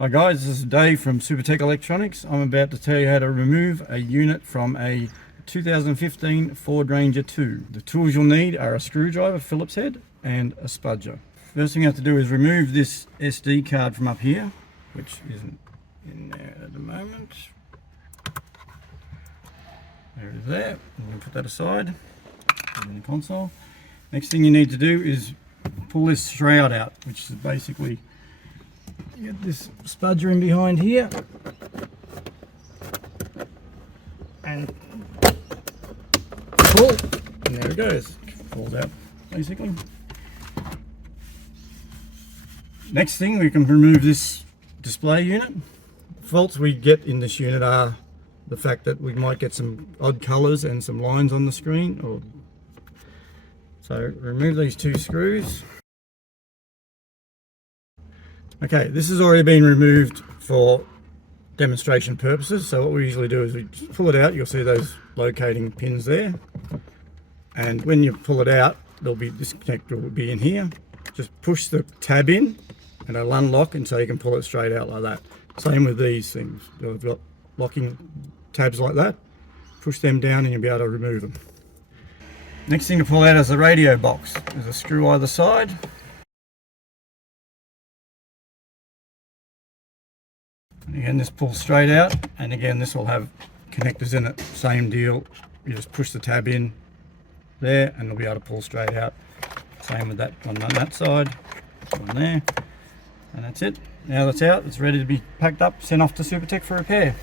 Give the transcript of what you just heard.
Hi guys, this is Dave from Supertech Electronics. I'm about to tell you how to remove a unit from a 2015 Ford Ranger 2. The tools you'll need are a screwdriver, Phillips head, and a spudger. First thing you have to do is remove this SD card from up here, which isn't in there at the moment. There it is there. I'm going to put that aside, put it in the console. Next thing you need to do is pull this shroud out, which is basically, you get this spudger in behind here and pull, and there it goes, falls out basically. Next thing, we can remove this display unit. Faults we get in this unit are the fact that we might get some odd colors and some lines on the screen. So remove these two screws. Okay, this has already been removed for demonstration purposes. So what we usually do is we just pull it out. You'll see those locating pins there. And when you pull it out, there'll be this connector will be in here. Just push the tab in and it'll unlock, and so you can pull it straight out like that. Same with these things. You've got locking tabs like that. Push them down and you'll be able to remove them. Next thing to pull out is the radio box. There's a screw either side. Again, this pulls straight out, and again this will have connectors in it. Same deal, you just push the tab in there and it'll be able to pull straight out. Same with that one on that side, one there, and that's it. Now that's out, it's ready to be packed up, sent off to Supertech for repair.